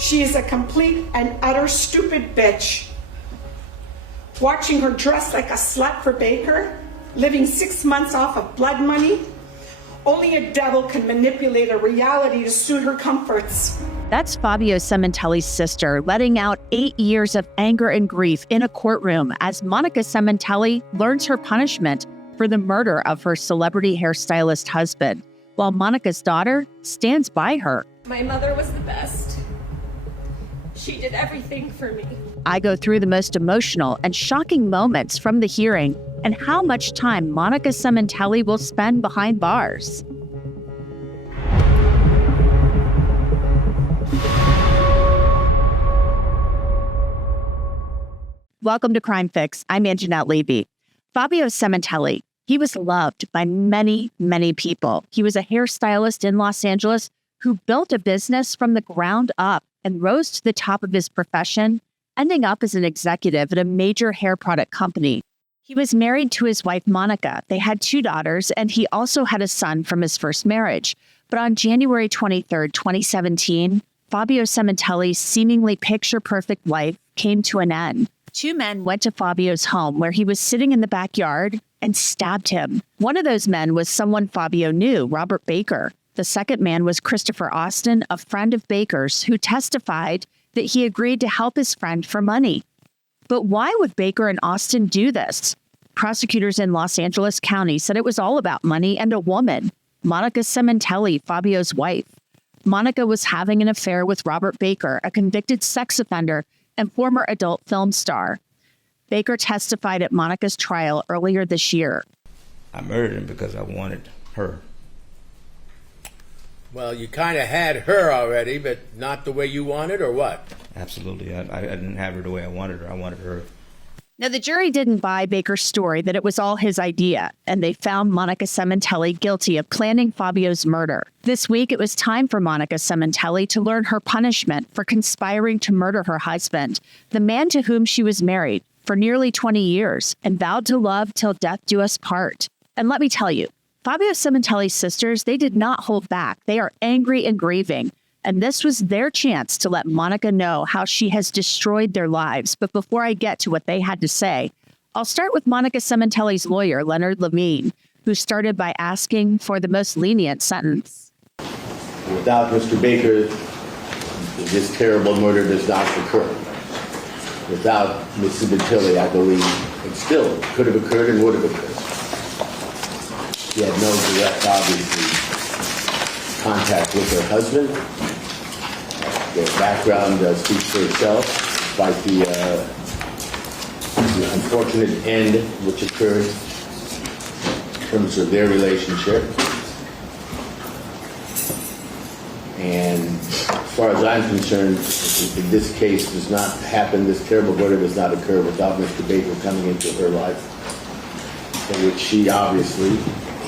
She is a complete and utter stupid bitch. Watching her dress like a slut for Baker, living 6 months off of blood money. Only a devil can manipulate a reality to suit her comforts. That's Fabio Sementelli's sister letting out 8 years of anger and grief in a courtroom as Monica Sementelli learns her punishment for the murder of her celebrity hairstylist husband, while Monica's daughter stands by her. My mother was the best. She did everything for me. I go through the most emotional and shocking moments from the hearing and how much time Monica Sementelli will spend behind bars. Welcome to Crime Fix. I'm Angenette Levy. Fabio Sementelli, he was loved by many, many people. He was a hairstylist in Los Angeles who built a business from the ground up and rose to the top of his profession, ending up as an executive at a major hair product company. He was married to his wife, Monica. They had 2 daughters, and he also had a son from his first marriage. But on January 23rd, 2017, Fabio Sementelli's seemingly picture-perfect life came to an end. 2 men went to Fabio's home where he was sitting in the backyard and stabbed him. One of those men was someone Fabio knew, Robert Baker. The second man was Christopher Austin, a friend of Baker's, who testified that he agreed to help his friend for money. But why would Baker and Austin do this? Prosecutors in Los Angeles County said it was all about money and a woman, Monica Sementelli, Fabio's wife. Monica was having an affair with Robert Baker, a convicted sex offender and former adult film star. Baker testified at Monica's trial earlier this year. I murdered him because I wanted her. Well, you kind of had her already, but not the way you wanted, or what? Absolutely. I didn't have her the way I wanted her. I wanted her. Now, the jury didn't buy Baker's story that it was all his idea, and they found Monica Sementelli guilty of planning Fabio's murder. This week, it was time for Monica Sementelli to learn her punishment for conspiring to murder her husband, the man to whom she was married for nearly 20 years and vowed to love till death do us part. And let me tell you, Fabio Sementelli's sisters, they did not hold back. They are angry and grieving. And this was their chance to let Monica know how she has destroyed their lives. But before I get to what they had to say, I'll start with Monica Sementelli's lawyer, Leonard Levy, who started by asking for the most lenient sentence. Without Mr. Baker, this terrible murder does not occur. Without Ms. Sementelli, I believe it still could have occurred and would have occurred. She had no direct, obviously, contact with her husband. Their background speaks for itself, despite the unfortunate end which occurred in terms of their relationship. And as far as I'm concerned, this case does not happen, this terrible murder does not occur without Mr. Baker coming into her life, in which she obviously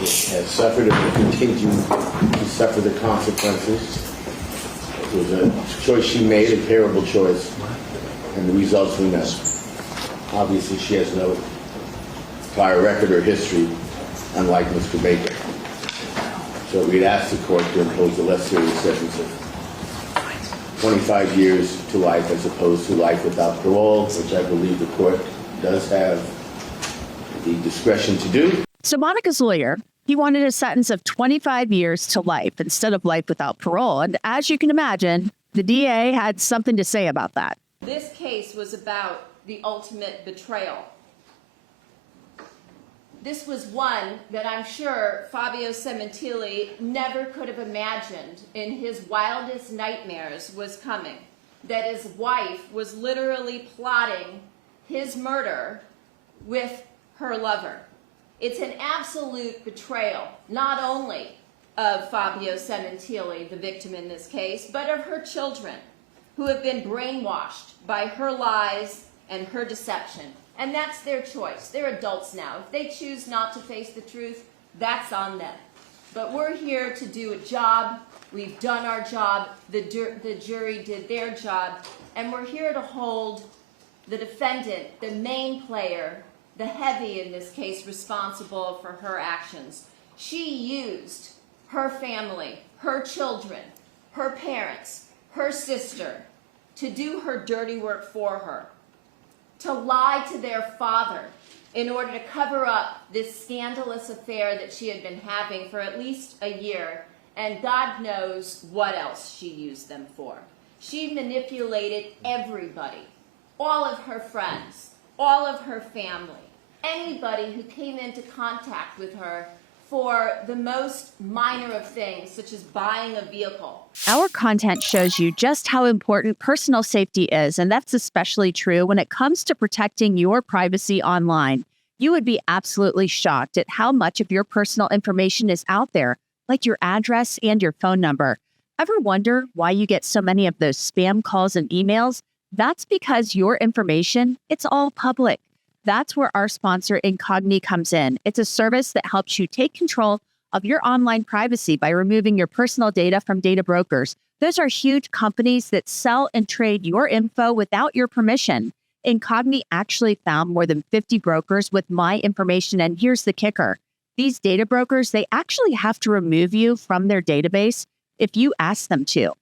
has suffered and will continue to suffer the consequences. It was a choice she made, a terrible choice, and the results we know. Obviously, she has no prior record or history, unlike Mr. Baker. So we'd ask the court to impose a less serious sentence of 25 years to life as opposed to life without parole, which I believe the court does have the discretion to do. So Monica's lawyer, he wanted a sentence of 25 years to life instead of life without parole. And as you can imagine, the DA had something to say about that. This case was about the ultimate betrayal. This was one that I'm sure Fabio Sementelli never could have imagined in his wildest nightmares was coming. That his wife was literally plotting his murder with her lover. It's an absolute betrayal, not only of Fabio Sementelli, the victim in this case, but of her children, who have been brainwashed by her lies and her deception. And that's their choice. They're adults now. If they choose not to face the truth, that's on them. But we're here to do a job. We've done our job. The jury did their job. And we're here to hold the defendant, the main player, the heavy in this case, responsible for her actions. She used her family, her children, her parents, her sister, to do her dirty work for her, to lie to their father in order to cover up this scandalous affair that she had been having for at least a year, and God knows what else she used them for. She manipulated everybody, all of her friends, all of her family, anybody who came into contact with her for the most minor of things, such as buying a vehicle. Our content shows you just how important personal safety is, and that's especially true when it comes to protecting your privacy online. You would be absolutely shocked at how much of your personal information is out there, like your address and your phone number. Ever wonder why you get so many of those spam calls and emails? That's because your information, it's all public. That's where our sponsor, Incogni, comes in. It's a service that helps you take control of your online privacy by removing your personal data from data brokers. Those are huge companies that sell and trade your info without your permission. Incogni actually found more than 50 brokers with my information, and here's the kicker. These data brokers, they actually have to remove you from their database if you ask them to.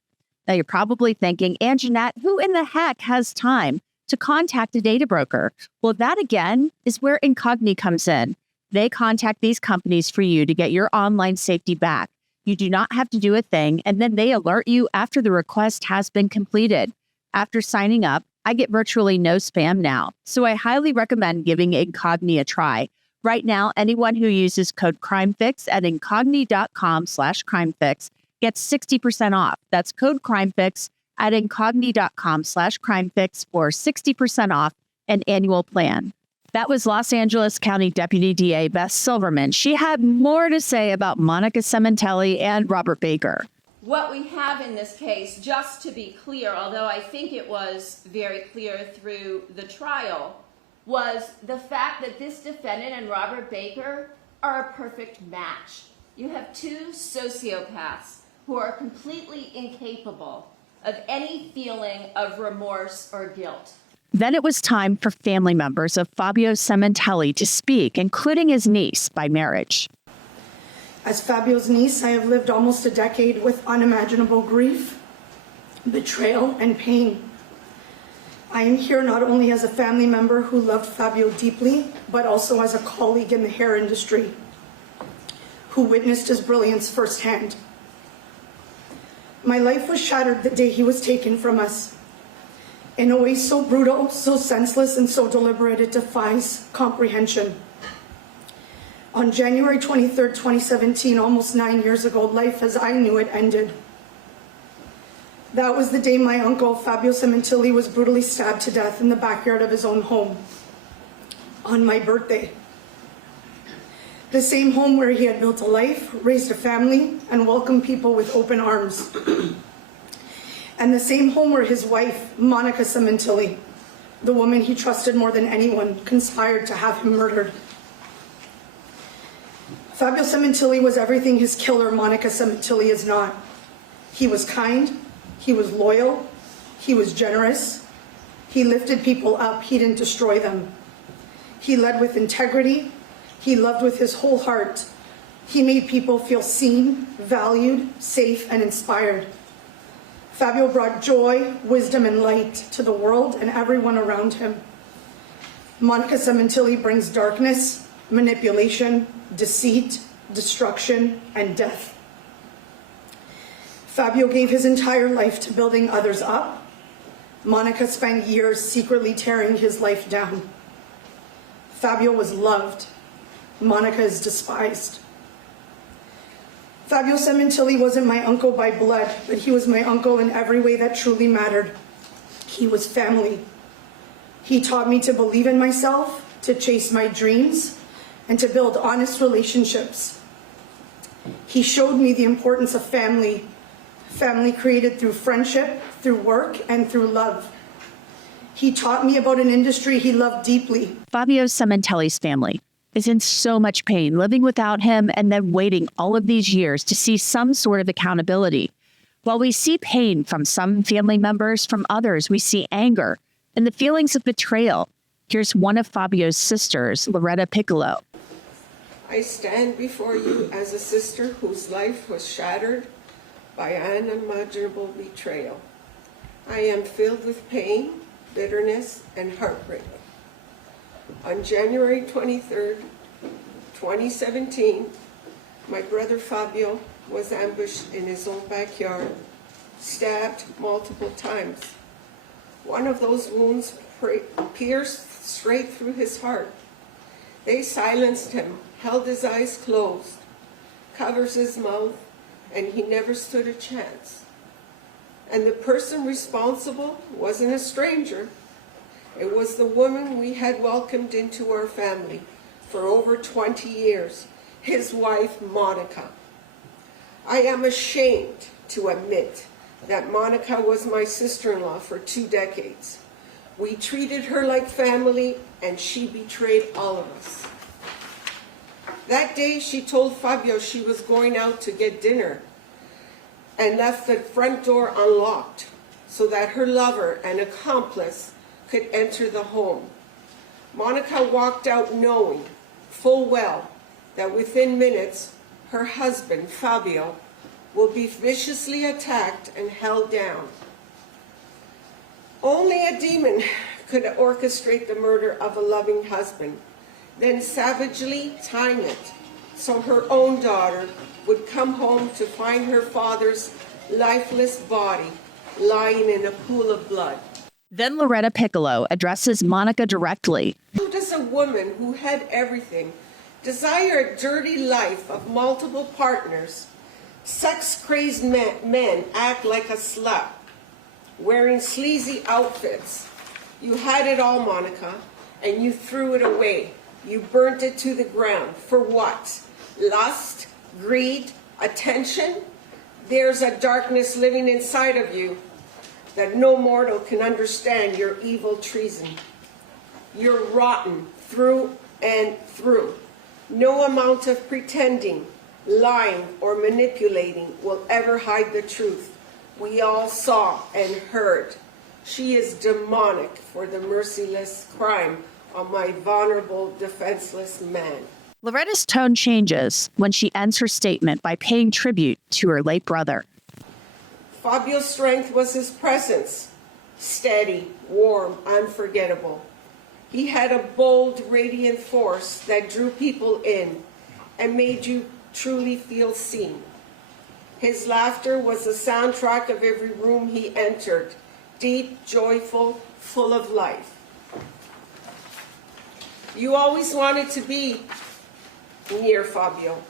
Now, you're probably thinking, Angenette, who in the heck has time to contact a data broker? Well, that again is where Incogni comes in. They contact these companies for you to get your online safety back. You do not have to do a thing, and then they alert you after the request has been completed. After signing up, I get virtually no spam now, so I highly recommend giving Incogni a try. Right now, anyone who uses code CRIMEFIX at incogni.com/crimefix gets 60% off. That's code CRIMEFIX at incogni.com/crimefix for 60% off an annual plan. That was Los Angeles County Deputy DA Beth Silverman. She had more to say about Monica Sementelli and Robert Baker. What we have in this case, just to be clear, although I think it was very clear through the trial, was the fact that this defendant and Robert Baker are a perfect match. You have two sociopaths who are completely incapable of any feeling of remorse or guilt. Then it was time for family members of Fabio Sementelli to speak, including his niece by marriage. As Fabio's niece, I have lived almost a decade with unimaginable grief, betrayal, and pain. I am here not only as a family member who loved Fabio deeply, but also as a colleague in the hair industry who witnessed his brilliance firsthand. My life was shattered the day he was taken from us. In a way so brutal, so senseless, and so deliberate, it defies comprehension. On January 23rd, 2017, almost 9 years ago, life as I knew it ended. That was the day my uncle, Fabio Sementelli, was brutally stabbed to death in the backyard of his own home on my birthday. The same home where he had built a life, raised a family, and welcomed people with open arms. And the same home where his wife, Monica Sementelli, the woman he trusted more than anyone, conspired to have him murdered. Fabio Sementelli was everything his killer, Monica Sementelli, is not. He was kind, he was loyal, he was generous, he lifted people up, he didn't destroy them. He led with integrity, he loved with his whole heart. He made people feel seen, valued, safe, and inspired. Fabio brought joy, wisdom, and light to the world and everyone around him. Monica Sementelli brings darkness, manipulation, deceit, destruction, and death. Fabio gave his entire life to building others up. Monica spent years secretly tearing his life down. Fabio was loved. Monica is despised. Fabio Sementelli wasn't my uncle by blood, but he was my uncle in every way that truly mattered. He was family. He taught me to believe in myself, to chase my dreams, and to build honest relationships. He showed me the importance of family, family created through friendship, through work, and through love. He taught me about an industry he loved deeply. Fabio Sementelli's family is in so much pain, living without him and then waiting all of these years to see some sort of accountability. While we see pain from some family members, from others, we see anger and the feelings of betrayal. Here's one of Fabio's sisters, Loretta Piccolo. I stand before you as a sister whose life was shattered by unimaginable betrayal. I am filled with pain, bitterness, and heartbreak. On January 23rd, 2017, my brother Fabio was ambushed in his own backyard, stabbed multiple times. One of those wounds pierced straight through his heart. They silenced him, held his eyes closed, covers his mouth, and he never stood a chance. And the person responsible wasn't a stranger. It was the woman we had welcomed into our family for over 20 years, his wife, Monica. I am ashamed to admit that Monica was my sister-in-law for 2 decades. We treated her like family, and she betrayed all of us. That day, she told Fabio she was going out to get dinner and left the front door unlocked so that her lover and accomplice could enter the home. Monica walked out knowing full well that within minutes, her husband, Fabio, will be viciously attacked and held down. Only a demon could orchestrate the murder of a loving husband, then savagely time it so her own daughter would come home to find her father's lifeless body lying in a pool of blood. Then Loretta Piccolo addresses Monica directly. How does a woman who had everything desire a dirty life of multiple partners, sex-crazed men act like a slut, wearing sleazy outfits? You had it all, Monica, and you threw it away. You burnt it to the ground. For what? Lust? Greed? Attention? There's a darkness living inside of you that no mortal can understand your evil treason. You're rotten through and through. No amount of pretending, lying, or manipulating will ever hide the truth. We all saw and heard. She is demonic for the merciless crime on my vulnerable, defenseless man. Loretta's tone changes when she ends her statement by paying tribute to her late brother. Fabio's strength was his presence, steady, warm, unforgettable. He had a bold, radiant force that drew people in and made you truly feel seen. His laughter was the soundtrack of every room he entered, deep, joyful, full of life. You always wanted to be near Fabio,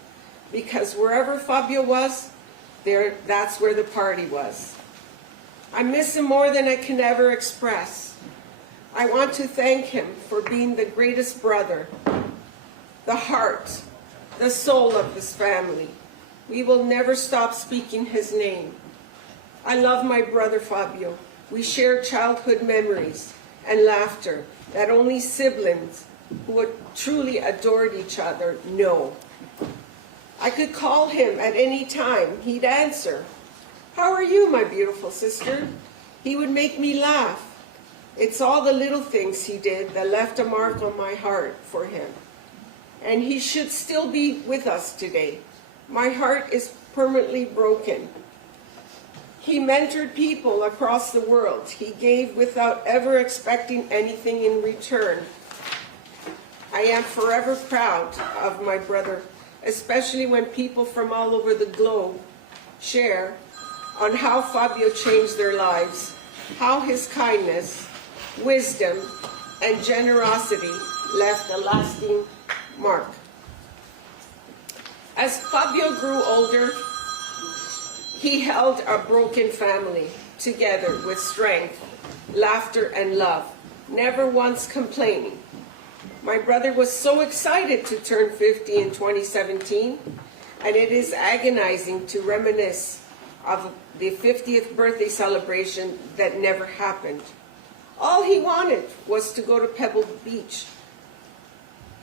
because wherever Fabio was, that's where the party was. I miss him more than I can ever express. I want to thank him for being the greatest brother, the heart, the soul of this family. We will never stop speaking his name. I love my brother Fabio. We share childhood memories and laughter that only siblings who had truly adored each other know. I could call him at any time. He'd answer. How are you, my beautiful sister? He would make me laugh. It's all the little things he did that left a mark on my heart for him. And he should still be with us today. My heart is permanently broken. He mentored people across the world. He gave without ever expecting anything in return. I am forever proud of my brother, especially when people from all over the globe share on how Fabio changed their lives, how his kindness, wisdom, and generosity left a lasting mark. As Fabio grew older, he held a broken family together with strength, laughter, and love, never once complaining. My brother was so excited to turn 50 in 2017, and it is agonizing to reminisce of the 50th birthday celebration that never happened. All he wanted was to go to Pebble Beach.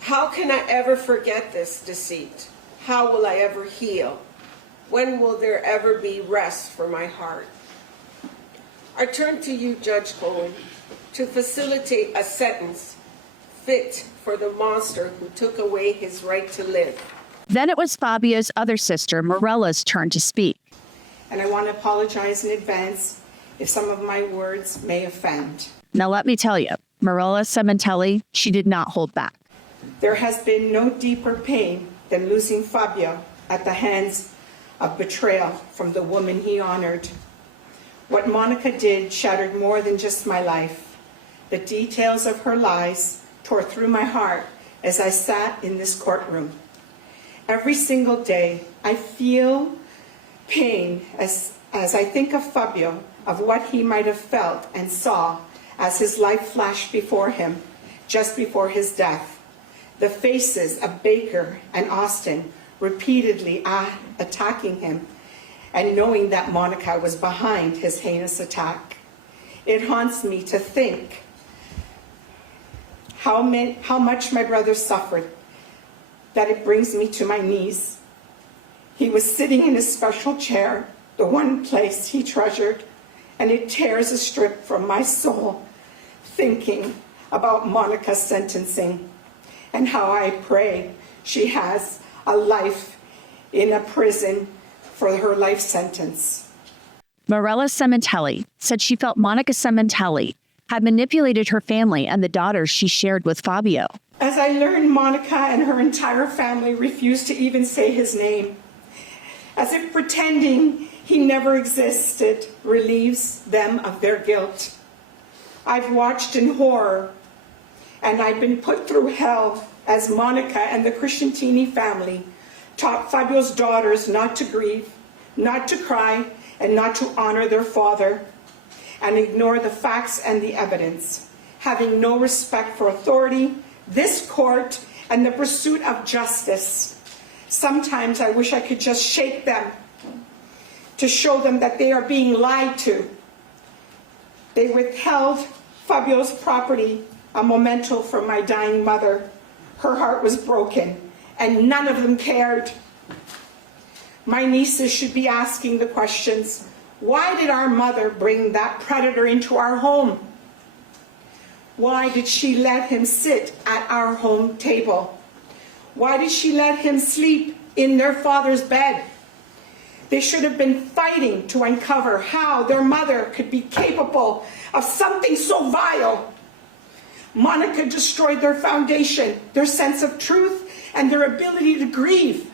How can I ever forget this deceit? How will I ever heal? When will there ever be rest for my heart? I turn to you, Judge Cohen, to facilitate a sentence fit for the monster who took away his right to live. Then it was Fabio's other sister, Morella's turn to speak. And I want to apologize in advance if some of my words may offend. Now, let me tell you, Monica Sementelli, she did not hold back. There has been no deeper pain than losing Fabio at the hands of betrayal from the woman he honored. What Monica did shattered more than just my life. The details of her lies tore through my heart as I sat in this courtroom. Every single day, I feel pain as I think of Fabio, of what he might have felt and saw as his life flashed before him just before his death. The faces of Baker and Austin repeatedly attacking him, and knowing that Monica was behind his heinous attack. It haunts me to think how much my brother suffered, that it brings me to my knees. He was sitting in his special chair, the one place he treasured, and it tears a strip from my soul thinking about Monica's sentencing and how I pray she has a life in a prison for her life sentence. Monica Sementelli said she felt Monica Sementelli had manipulated her family and the daughters she shared with Fabio. As I learned, Monica and her entire family refused to even say his name, as if pretending he never existed relieves them of their guilt. I've watched in horror, and I've been put through hell as Monica and the Crescentini family taught Fabio's daughters not to grieve, not to cry, and not to honor their father, and ignore the facts and the evidence, having no respect for authority, this court, and the pursuit of justice. Sometimes I wish I could just shake them to show them that they are being lied to. They withheld Fabio's property, a memento from my dying mother. Her heart was broken, and none of them cared. My nieces should be asking the questions, why did our mother bring that predator into our home? Why did she let him sit at our home table? Why did she let him sleep in their father's bed? They should have been fighting to uncover how their mother could be capable of something so vile. Monica destroyed their foundation, their sense of truth, and their ability to grieve.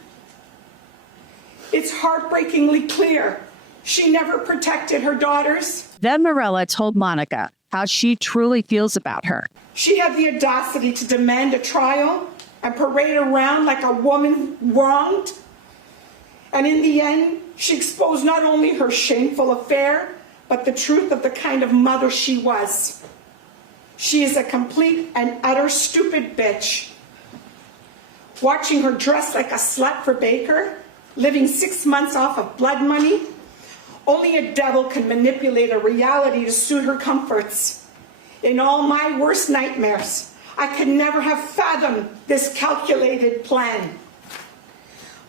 It's heartbreakingly clear she never protected her daughters. Then Monica told Monica how she truly feels about her. She had the audacity to demand a trial and parade around like a woman wronged. And in the end, she exposed not only her shameful affair, but the truth of the kind of mother she was. She is a complete and utter stupid bitch. Watching her dressed like a slut for Baker, living 6 months off of blood money, only a devil can manipulate a reality to suit her comforts. In all my worst nightmares, I could never have fathomed this calculated plan.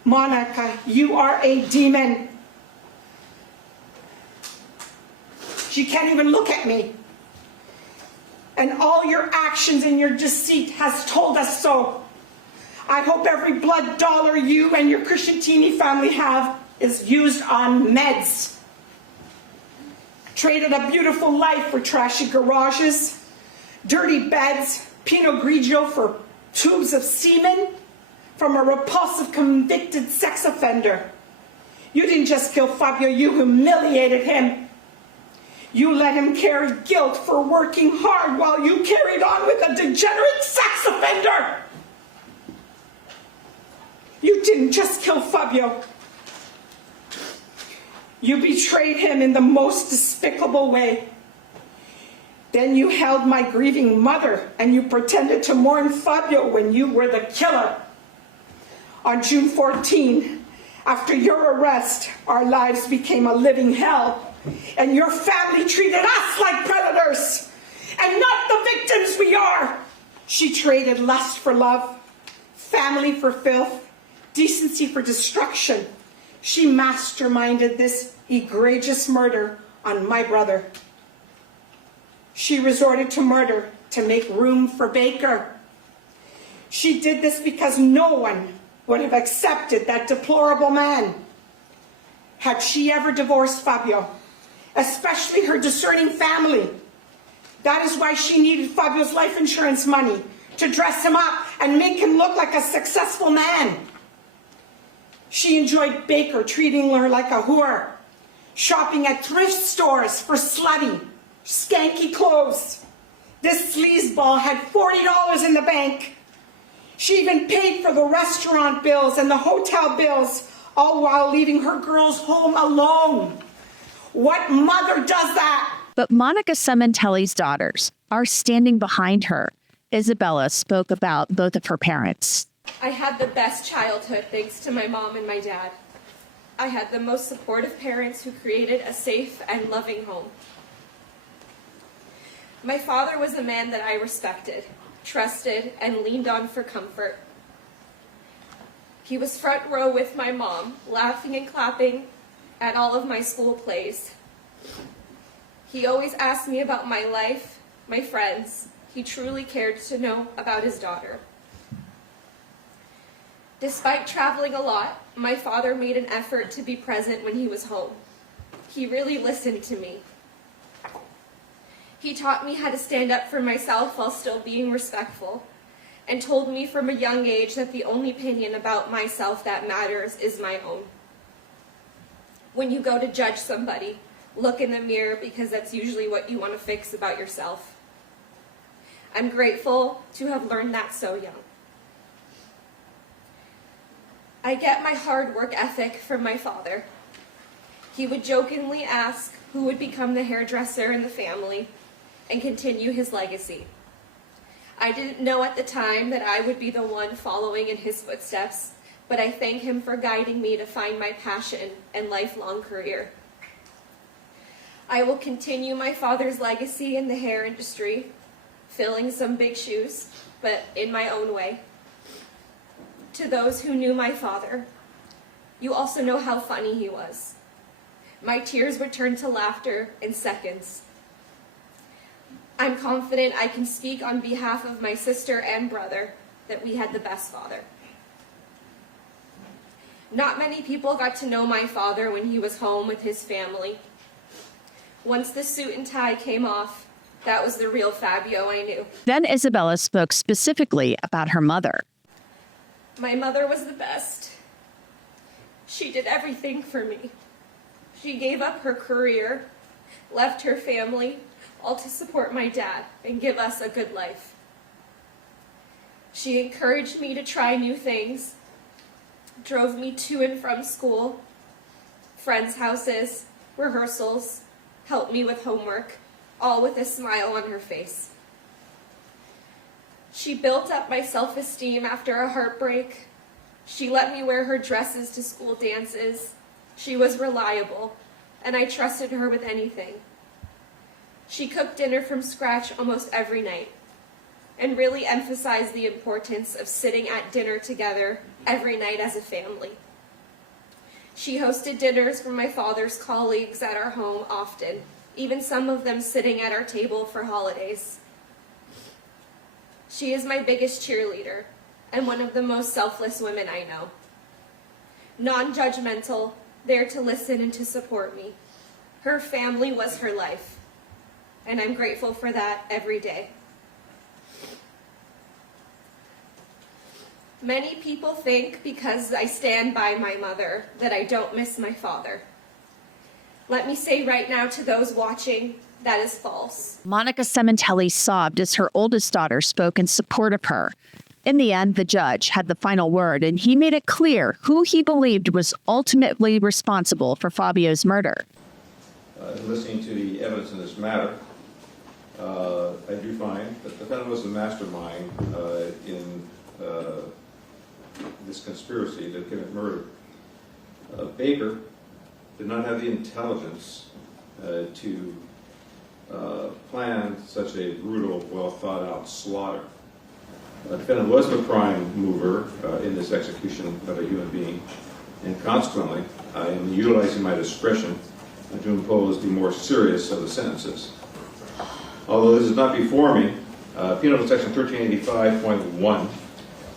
Monica, you are a demon. She can't even look at me. And all your actions and your deceit has told us so. I hope every blood dollar you and your Crescentini family have is used on meds. Traded a beautiful life for trashy garages, dirty beds, Pinot Grigio for tubes of semen from a repulsive convicted sex offender. You didn't just kill Fabio, you humiliated him. You let him carry guilt for working hard while you carried on with a degenerate sex offender. You didn't just kill Fabio. You betrayed him in the most despicable way. Then you held my grieving mother and you pretended to mourn Fabio when you were the killer. On June 14, after your arrest, our lives became a living hell, and your family treated us like predators and not the victims we are. She traded lust for love, family for filth, decency for destruction. She masterminded this egregious murder on my brother. She resorted to murder to make room for Baker. She did this because no one would have accepted that deplorable man. Had she ever divorced Fabio especially her discerning family. That is why she needed Fabio's life insurance money, to dress him up and make him look like a successful man. She enjoyed Baker treating her like a whore, shopping at thrift stores for slutty, skanky clothes. This sleazeball had $40 in the bank. She even paid for the restaurant bills and the hotel bills, all while leaving her girls home alone. What mother does that? But Monica Sementelli's daughters are standing behind her. Isabella spoke about both of her parents. I had the best childhood thanks to my mom and my dad. I had the most supportive parents who created a safe and loving home. My father was a man that I respected, trusted, and leaned on for comfort. He was front row with my mom, laughing and clapping at all of my school plays. He always asked me about my life, my friends. He truly cared to know about his daughter. Despite traveling a lot, my father made an effort to be present when he was home. He really listened to me. He taught me how to stand up for myself while still being respectful, and told me from a young age that the only opinion about myself that matters is my own. When you go to judge somebody, look in the mirror, because that's usually what you want to fix about yourself. I'm grateful to have learned that so young. I get my hard work ethic from my father. He would jokingly ask who would become the hairdresser in the family and continue his legacy. I didn't know at the time that I would be the one following in his footsteps, but I thank him for guiding me to find my passion and lifelong career. I will continue my father's legacy in the hair industry, filling some big shoes, but in my own way. To those who knew my father, you also know how funny he was. My tears would turn to laughter in seconds. I'm confident I can speak on behalf of my sister and brother that we had the best father. Not many people got to know my father when he was home with his family. Once the suit and tie came off, that was the real Fabio I knew. Then Isabella spoke specifically about her mother. My mother was the best. She did everything for me. She gave up her career, left her family, all to support my dad and give us a good life. She encouraged me to try new things, drove me to and from school, friends' houses, rehearsals, helped me with homework, all with a smile on her face. She built up my self-esteem after a heartbreak. She let me wear her dresses to school dances. She was reliable, and I trusted her with anything. She cooked dinner from scratch almost every night, and really emphasized the importance of sitting at dinner together every night as a family. She hosted dinners for my father's colleagues at our home often, even some of them sitting at our table for holidays. She is my biggest cheerleader and one of the most selfless women I know. Non-judgmental, there to listen and to support me. Her family was her life, and I'm grateful for that every day. Many people think because I stand by my mother that I don't miss my father. Let me say right now to those watching, that is false. Monica Sementelli sobbed as her oldest daughter spoke in support of her. In the end, the judge had the final word, and he made it clear who he believed was ultimately responsible for Fabio's murder. Listening to the evidence in this matter, I do find that the defendant was the mastermind in this conspiracy to commit murder. Baker did not have the intelligence to plan such a brutal, well-thought-out slaughter. The defendant was the prime mover in this execution of a human being, and consequently, I am utilizing my discretion to impose the more serious of the sentences. Although this is not before me, Penal Code Section 1385.1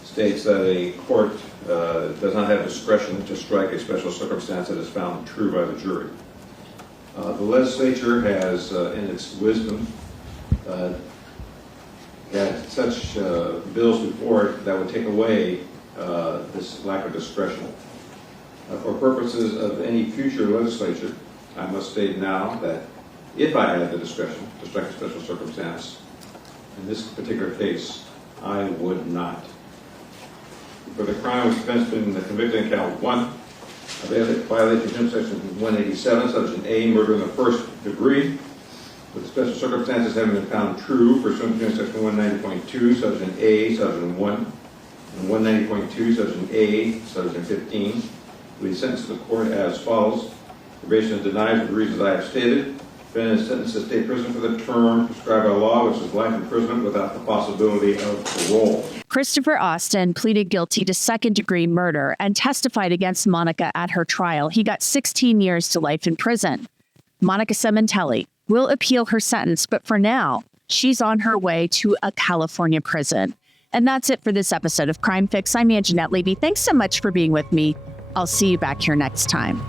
states that a court does not have discretion to strike a special circumstance that is found true by the jury. The legislature has, in its wisdom, had such bills before it that would take away this lack of discretion. For purposes of any future legislature, I must state now that if I had the discretion to strike a special circumstance, in this particular case, I would not. For the crime which offense been convicted in count 1, violation of section 187, subsection A, murder in the first degree, with special circumstances having been found true pursuant to section 190.2, subsection A, subsection 1, and 190.2, subsection A, subsection 15, we sentence the court as follows. Probation is denied for the reasons I have stated. Defendant is sentenced to state prison for the term prescribed by law, which is life imprisonment without the possibility of parole. Christopher Austin pleaded guilty to second-degree murder and testified against Monica at her trial. He got 16 years to life in prison. Monica Sementelli will appeal her sentence, but for now, she's on her way to a California prison. And that's it for this episode of Crime Fix. I'm Angenette Levy. Thanks so much for being with me. I'll see you back here next time.